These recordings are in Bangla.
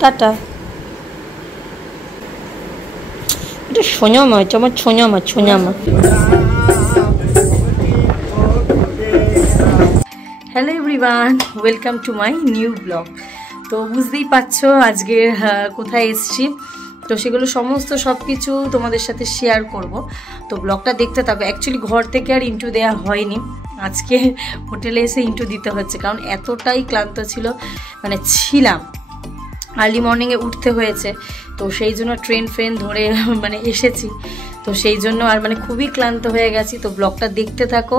টাটা। এটা সোনা মাছ, আমার ছোনা মাছ, ছোনা মাছ। Hello everyone, welcome to my new blog. তো বুঝতেই পারছো আজকে কোথায় এসছি, তো সেগুলো সমস্ত সব কিছু তোমাদের সাথে শেয়ার করব। তো ব্লগটা দেখতে থাকো। অ্যাকচুয়ালি ঘর থেকে আর ইন্টু দেওয়া হয়নি, আজকে হোটেলে এসে ইন্টু দিতে হচ্ছে, কারণ এতটাই ক্লান্ত ছিলাম। আর্লি মর্নিংয়ে উঠতে হয়েছে, তো সেই জন্য ট্রেন ধরে এসেছি, তো সেই জন্য আর খুবই ক্লান্ত হয়ে গেছি। তো ব্লগটা দেখতে থাকো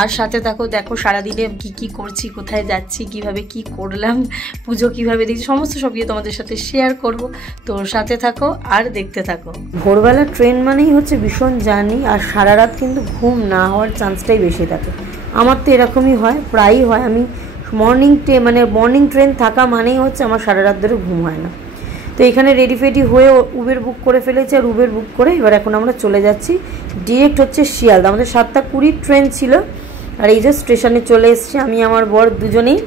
আর সাথে থাকো, দেখো সারাদিনে কি করছি, কোথায় যাচ্ছি, কিভাবে কি করলাম, পুজো কিভাবে দেখছি, সমস্ত সব কিছু তোমাদের সাথে শেয়ার করব। তো সাথে থাকো আর দেখতে থাকো। ভোরবেলা ট্রেন মানেই হচ্ছে ভীষণ জার্নি, আর সারা রাত কিন্তু ঘুম না হওয়ার চান্সটাই বেশি থাকে। আমার তো এরকমই হয়, প্রায়ই হয়। আমি মর্নিং ট্রেন থাকা মানেই হচ্ছে আমার সারা রাত ধরে ঘুম হয় না। তো এখানে রেডি ফেডি হয়ে উবের বুক করে ফেলেছি, আর উবের বুক করে এবার এখন আমরা চলে যাচ্ছি ডিরেক্ট হচ্ছে শিয়ালদা। আমাদের 7:20 ট্রেন ছিল, আর এই যে স্টেশনে চলে এসেছি। আমি আমার বর দুজনেই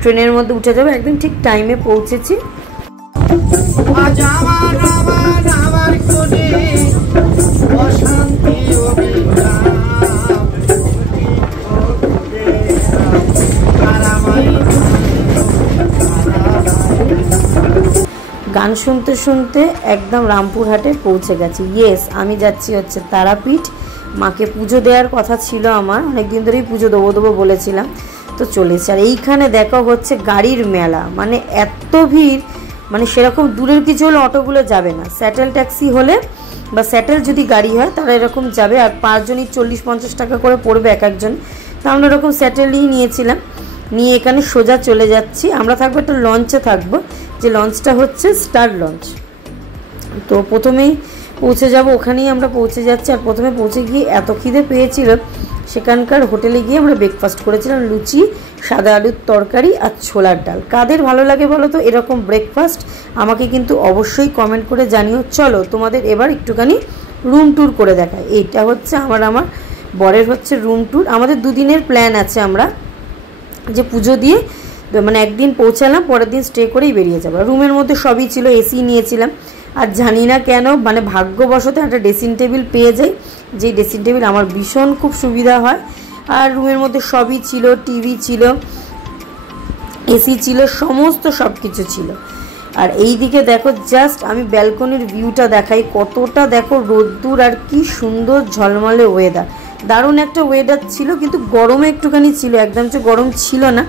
ট্রেনের মধ্যে উঠে যাবো, একদম ঠিক টাইমে পৌঁছেছি। গান শুনতে শুনতে একদম রামপুরহাটে পৌঁছে গেছি। ইয়েস, আমি যাচ্ছি হচ্ছে তারাপীঠ। মাকে পুজো দেওয়ার কথা ছিল আমার, অনেকদিন ধরেই পুজো দেবো বলেছিলাম, তো চলেছি। আর এইখানে দেখা হচ্ছে গাড়ির মেলা, এত ভিড়, সেরকম দূরের কিছু হলে অটোগুলো যাবে না। স্যাটেল ট্যাক্সি হলে বা স্যাটেল যদি গাড়ি হয় তারা এরকম যাবে, আর 5 জনই 40-50 টাকা করে পড়বে এক একজন। তো আমরা এরকম স্যাটেলই নিয়েছিলাম, নিয়ে এখানে সোজা চলে যাচ্ছি। আমরা থাকবো একটা লঞ্চে থাকবো, যে লঞ্চটা হচ্ছে স্টার লঞ্চ। তো প্রথমেই পৌঁছে যাব, ওখানেই আমরা পৌঁছে যাচ্ছি। আর প্রথমে পৌঁছে গিয়ে এত খিদে পেয়েছিল, সেখানকার হোটেলে গিয়ে আমরা ব্রেকফাস্ট করেছিলাম, লুচি, সাদা আলুর তরকারি আর ছোলার ডাল। কাদের ভালো লাগে বলো তো এরকম ব্রেকফাস্ট? আমাকে কিন্তু অবশ্যই কমেন্ট করে জানিও। চলো তোমাদের এবার একটুখানি রুম ট্যুর করে দেখাই। এইটা হচ্ছে আমার বরের হচ্ছে রুম ট্যুর। আমাদের 2 দিনের প্ল্যান আছে, আমরা যে পুজো দিয়ে একদিন পৌঁছালাম, পরের দিন স্টে করেই বেরিয়ে যাবো। রুমের মধ্যে সবই ছিল, এসি নিয়েছিলাম। আর জানি না কেন ভাগ্যবশত একটা ড্রেসিং টেবিল পেয়ে যাই, যেই ড্রেসিং টেবিল আমার ভীষণ খুব সুবিধা হয়। আর রুমের মধ্যে সবই ছিল, টিভি ছিল, এসি ছিল, সমস্ত সব কিছু ছিল। আর এই দিকে দেখো, জাস্ট আমি ব্যালকনির ভিউটা দেখাই, কতটা দেখো রোদ্দুর, আর কি সুন্দর ঝলমলে ওয়েদার। দারুণ একটা ওয়েদার ছিল, কিন্তু গরমে একটুখানি ছিল, একদম যে গরম ছিল না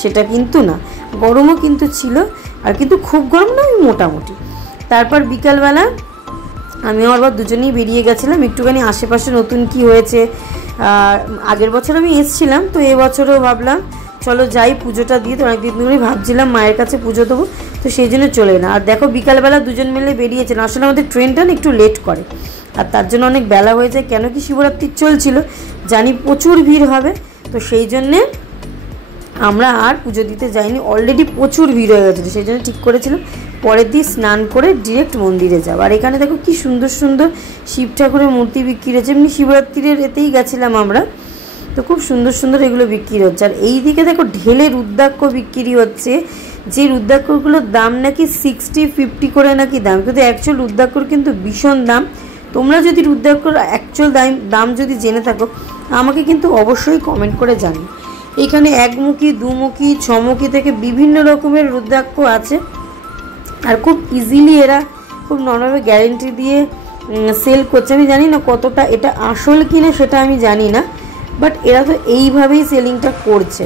সেটা কিন্তু না, গরমও কিন্তু ছিল, আর কিন্তু খুব গরম না, মোটামুটি। তারপর বিকালবেলা আমি আবার দুজনেই বেরিয়ে গেছিলাম একটুখানি আশেপাশে নতুন কি হয়েছে। আগের বছর আমি এসেছিলাম, তো এবছরও ভাবলাম চলো যাই, পুজোটা দিয়ে। তো অনেকদিন ধরেই ভাবছিলাম মায়ের কাছে পুজো দেবো, তো সেই জন্য চলে না। আর দেখো বিকালবেলা দুজন মিলে বেরিয়েছিলাম। আসলে আমাদের ট্রেনটা একটু লেট করে, আর তার জন্য অনেক বেলা হয়ে যায়, কেন কি শিবরাত্রি চলছিল, জানি প্রচুর ভিড় হবে, তো সেই জন্যে আমরা আর পুজো দিতে যাইনি। অলরেডি প্রচুর ভিড় হয়ে গেছিলো, সেই জন্য ঠিক করেছিলাম পরের দিন স্নান করে ডিরেক্ট মন্দিরে যাবো। আর এখানে দেখো কি সুন্দর সুন্দর শিব ঠাকুরের মূর্তি বিক্রি হচ্ছে, এমনি শিবরাত্রির এতেই গেছিলাম আমরা, তো খুব সুন্দর সুন্দর এগুলো বিক্রি হচ্ছে। আর এই দিকে দেখো ঢেলে রুদ্রাক্ষ বিক্রি হচ্ছে, যে রুদ্রাক্ষগুলোর দাম নাকি 60-50 করে নাকি দাম, কিন্তু অ্যাকচুয়াল রুদ্রাক্ষর কিন্তু ভীষণ দাম। তোমরা যদি রুদ্রাক্ষর অ্যাকচুয়াল দাম যদি জেনে থাকো, আমাকে কিন্তু অবশ্যই কমেন্ট করে জানিও। এখানে 1মুখী, 2মুখী, 6মুখী থেকে বিভিন্ন রকমের রুদ্রাক্ষ আছে, আর খুব ইজিলি এরা খুব নরমাল গ্যারেন্টি দিয়ে সেল করছে। আমি জানি না কতটা এটা আসল কিনা, সেটা আমি জানি না, বাট এরা তো এইভাবেই সেলিংটা করছে।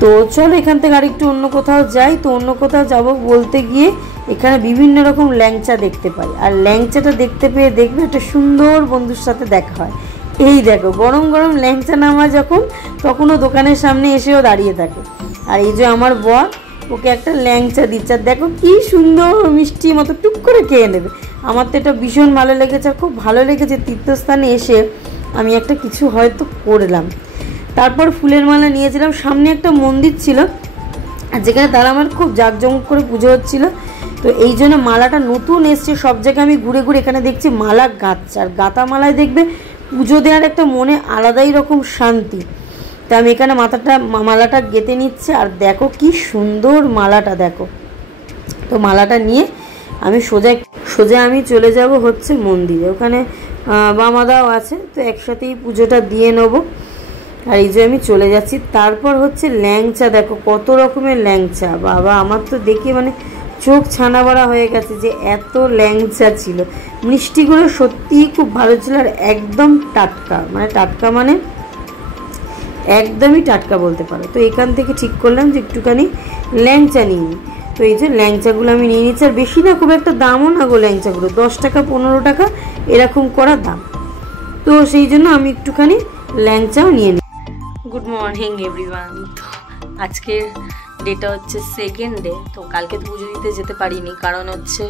তো চলো এখান থেকে আরেকটু অন্য কোথাও যাই। তো অন্য কোথাও যাব বলতে গিয়ে এখানে বিভিন্ন রকম ল্যাংচা দেখতে পাই, আর ল্যাংচাটা দেখতে পেয়ে দেখবে একটা সুন্দর বন্ধুর সাথে দেখা হয়। এই দেখো গরম গরম ল্যাংচা নামা যখন, তখনও দোকানের সামনে এসেও দাঁড়িয়ে থাকে। আর এই যে আমার বর, ওকে একটা ল্যাংচা দিচ্ছে, আর দেখো কি সুন্দর মিষ্টি মতো টুক করে খেয়ে নেবে। আমার তো এটা ভীষণ ভালো লেগেছে, আর খুব ভালো লেগেছে তীর্থস্থানে এসে আমি একটা কিছু হয়তো করলাম। তারপর ফুলের মালা নিয়েছিলাম, সামনে একটা মন্দির ছিল, আর যেখানে তারা আমার খুব জাঁকজমক করে পুজো হচ্ছিলো, তো এই জন্য মালাটা নতুন এসছে। সব জায়গায় আমি ঘুরে ঘুরে এখানে দেখছি মালা গাঁথছে, আর গাঁথা মালায় দেখবে পুজো দেওয়ার একটা মনে আলাদাই রকম শান্তি। তো আমি এখানে মালাটা গেঁথে নিচ্ছে। আর দেখো কি সুন্দর মালাটা, দেখো। তো মালাটা নিয়ে আমি সোজা আমি চলে যাব হচ্ছে মন্দিরে, ওখানে বামাদাও আছে, তো একসাথেই পুজোটা দিয়ে নেবো। আর এই যে আমি চলে যাচ্ছি। তারপর হচ্ছে ল্যাংচা, দেখো কত রকমের ল্যাংচা, বাবা আমার তো দেখে মানে চোখ ছানা বড়া হয়ে গেছে যে এত ল্যাংচা ছিল। মিষ্টিগুলো সত্যিই খুব ভালো ছিল আর একদম টাটকা, মানে একদমই টাটকা বলতে পারো। তো এখান থেকে ঠিক করলাম যে একটুখানি ল্যাংচা নিই। তো এই যে ল্যাংচাগুলো আমি নিয়ে নিচ্ছি, আর বেশি না, খুব একটা দামও না গো ল্যাংচাগুলো, 10 টাকা 15 টাকা এরকম করা দাম। তো সেই জন্য আমি একটুখানি ল্যাংচাও নিয়ে নিই। Good morning everyone. তো আজকের ডেটা হচ্ছে সেকেন্ড ডে। তো কালকে তো পুজো দিতে যেতে পারিনি, কারণ হচ্ছে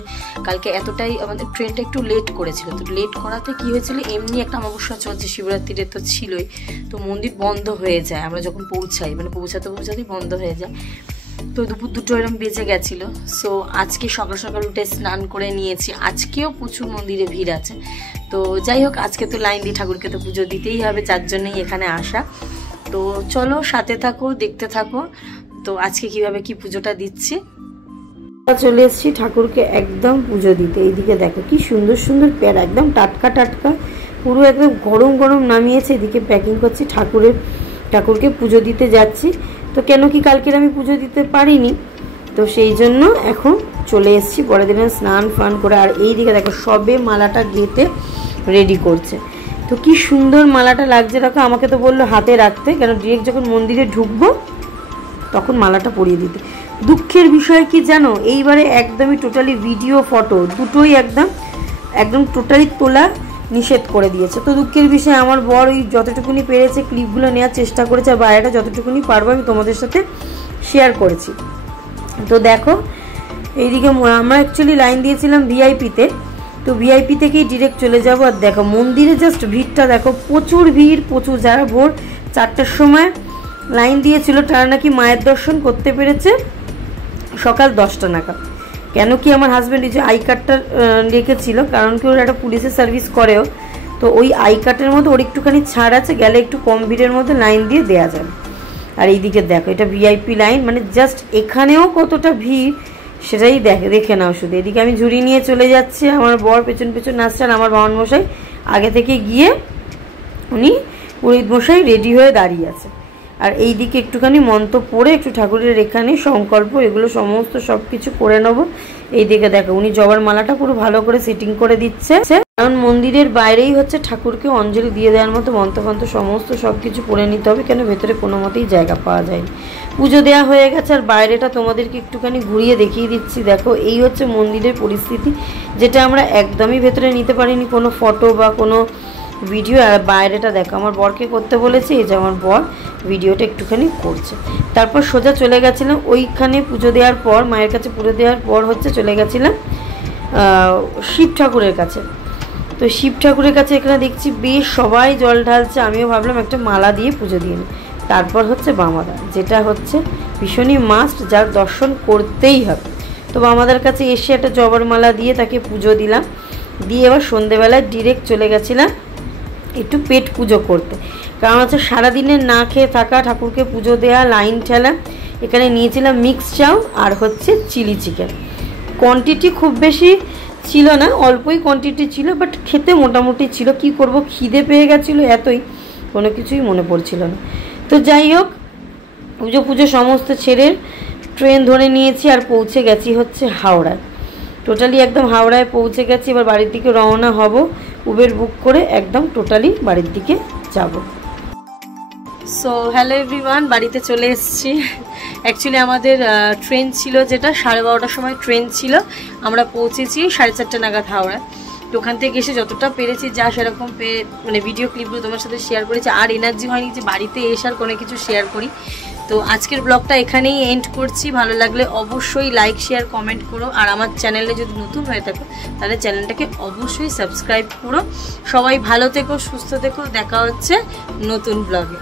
কালকে এতটাই আমাদের ট্রেনটা একটু লেট করেছিল। তো লেট করাতে কি হয়েছিল, এমনি একটা অমাবস্যা চলছে, শিবরাত্রিতে তো ছিলই, তো মন্দির বন্ধ হয়ে যায় আমরা যখন পৌঁছাই, মানে পৌঁছাতেই বন্ধ হয়ে যায়। তো দুপুর 2টো এরকম বেজে গেছিলো। সো আজকে সকাল সকাল উঠে স্নান করে নিয়েছি। আজকেও প্রচুর মন্দিরে ভিড় আছে। তো যাই হোক, আজকে তো লাইন দিয়ে ঠাকুরকে তো পুজো দিতেই হবে, যার জন্যই এখানে আসা। তো চলো সাথে থাকো, দেখতে থাকো তো আজকে কিভাবে কি পুজোটা দিচ্ছি। চলে এসেছি ঠাকুরকে একদম পুজো দিতে। এইদিকে দেখো কি সুন্দর সুন্দর প্যারা, একদম টাটকা টাটকা, পুরো একদম গরম গরম নামিয়েছে। এদিকে প্যাকিং করছি, ঠাকুরকে পুজো দিতে যাচ্ছি। তো কেন কি কালকের আমি পুজো দিতে পারিনি, তো সেই জন্য এখন চলে এসেছি পরের দিনে স্নান ফান করে। আর এইদিকে দেখো সবে মালাটা গেঁথে রেডি করছে। তো কি সুন্দর মালাটা লাগছে, দেখো। আমাকে তো বললো হাতে রাখতে, কেন ডিরেক্ট যখন মন্দিরে ঢুকবো তখন মালাটা পরিয়ে দিতে। দুঃখের বিষয় কি জানো, এইবারে একদমই টোটালি ভিডিও ফটো দুটোই একদম টোটালি তোলা নিষেধ করে দিয়েছে। তো দুঃখের বিষয়, আমার বর ওই যতটুকুনি পেরেছে ক্লিপগুলো নেওয়ার চেষ্টা করেছে, আর বাইরেটা যতটুকুনি পারবো আমি তোমাদের সাথে শেয়ার করেছি। তো দেখো এইদিকে আমরা অ্যাকচুয়ালি লাইন দিয়েছিলাম ভিআইপিতে, তো ভিআইপি থেকেই ডিরেক্ট চলে যাব। আর দেখো মন্দিরে জাস্ট ভিড়টা দেখো, প্রচুর ভিড়, প্রচুর। যারা ভোর 4টার সময় লাইন দিয়েছিল তারা নাকি মায়ের দর্শন করতে পেরেছে সকাল 10টা নাগাদ। কেন কি আমার হাজব্যান্ড এই যে আই কার্ডটা রেখেছিল, কারণ কি ওর একটা পুলিশের সার্ভিস করেও, তো ওই আই কার্ডের মধ্যে ওর একটুখানি ছাড় আছে, গেলে একটু কম ভিড়ের মধ্যে লাইন দিয়ে দেওয়া যাবে। আর এইদিকে দেখো এটা ভিআইপি লাইন, মানে জাস্ট এখানেও কতটা ভিড় সেটাই দেখে নাও শুধু। এদিকে আমি ঝুড়ি নিয়ে চলে যাচ্ছি, আমার বর পেছন পেছন আসছেন, আমার বামন মশাই আগে থেকে গিয়ে উনি পুরোহিত মশাই রেডি হয়ে দাঁড়িয়ে আছে। আর এই দিকে একটুখানি মন্ত্র পড়ে একটু ঠাকুরের এখানে সংকল্প এগুলো সমস্ত সব কিছু করে নেবো। এই দিকে দেখো উনি জবার মালাটা পুরো ভালো করে সেটিং করে দিচ্ছে, কারণ মন্দিরের বাইরেই হচ্ছে ঠাকুরকে অঞ্জলি দিয়ে দেওয়ার মতো মন্ত্র সমস্ত সব কিছু পড়ে নিতে হবে, কেন ভেতরে কোনো মতেই জায়গা পাওয়া যায়নি। পুজো দেওয়া হয়ে গেছে, আর বাইরেটা তোমাদেরকে একটুখানি ঘুরিয়ে দেখিয়ে দিচ্ছি। দেখো এই হচ্ছে মন্দিরের পরিস্থিতি, যেটা আমরা একদমই ভেতরে নিতে পারিনি কোনো ফটো বা কোনো ভিডিও। আর বাইরেটা দেখো, আমার বরকে করতে বলেছি, এই যে আমার বর ভিডিওটা একটুখানি করছে। তারপর সোজা চলে গেছিলাম ওইখানে পুজো দেওয়ার পর, মায়ের কাছে পুজো দেওয়ার পর হচ্ছে চলে গেছিলাম শিব ঠাকুরের কাছে। তো শিব ঠাকুরের কাছে এখানে দেখছি বেশ সবাই জল ঢালছে, আমিও ভাবলাম একটা মালা দিয়ে পুজো দিয়ে নিই। তারপর হচ্ছে বামাদা, যেটা হচ্ছে ভীষণই মাস্ট, যার দর্শন করতেই হবে। তো বামাদার কাছে এসে একটা জবার মালা দিয়ে তাকে পুজো দিলাম, দিয়ে এবার সন্ধেবেলায় ডিরেক্ট চলে গেছিলাম একটু পেট পুজো করতে। কারণ হচ্ছে সারাদিনের না খেয়ে থাকা, ঠাকুরকে পুজো দেওয়া, লাইন ঠেলা। এখানে নিয়েছিলাম মিক্স চাউ আর হচ্ছে চিলি চিকেন। কোয়ান্টিটি খুব বেশি ছিল না, অল্পই কোয়ান্টিটি ছিল, বাট খেতে মোটামুটি ছিল। কি করব, খিদে পেয়ে গেছিলো এতই, কোনো কিছুই মনে পড়ছিল না। তো যাই হোক, পুজো সমস্ত ছেড়ে ট্রেন ধরে নিয়েছি আর পৌঁছে গেছি হচ্ছে হাওড়ায়। টোটালি একদম হাওড়ায় পৌঁছে গেছি। এবার বাড়ির দিকে রওনা হব, উবের বুক করে একদম টোটালি বাড়ির দিকে যাব। সো হ্যালো এভরিওয়ান, বাড়িতে চলে এসেছি। অ্যাকচুয়ালি আমাদের ট্রেন ছিল, যেটা 12:30টার সময় ট্রেন ছিল, আমরা পৌঁছেছি 4:30 নাগাদ হাওড়ায়। তো ওখান থেকে এসে যতটা পেরেছি যা সেরকম মানে ভিডিও ক্লিপগুলো তোমার সাথে শেয়ার করেছি। আর এনার্জি হয়নি যে বাড়িতে এসে আর কোনো কিছু শেয়ার করি। তো আজকের ব্লগটা এখানেই এন্ড করছি। ভালো লাগলে অবশ্যই লাইক শেয়ার কমেন্ট করো, আর আমার চ্যানেলে যদি নতুন হয়ে থাকো তাহলে চ্যানেলটাকে অবশ্যই সাবস্ক্রাইব করো। সবাই ভালো থেকো, সুস্থ থেকো, দেখা হচ্ছে নতুন ব্লগে।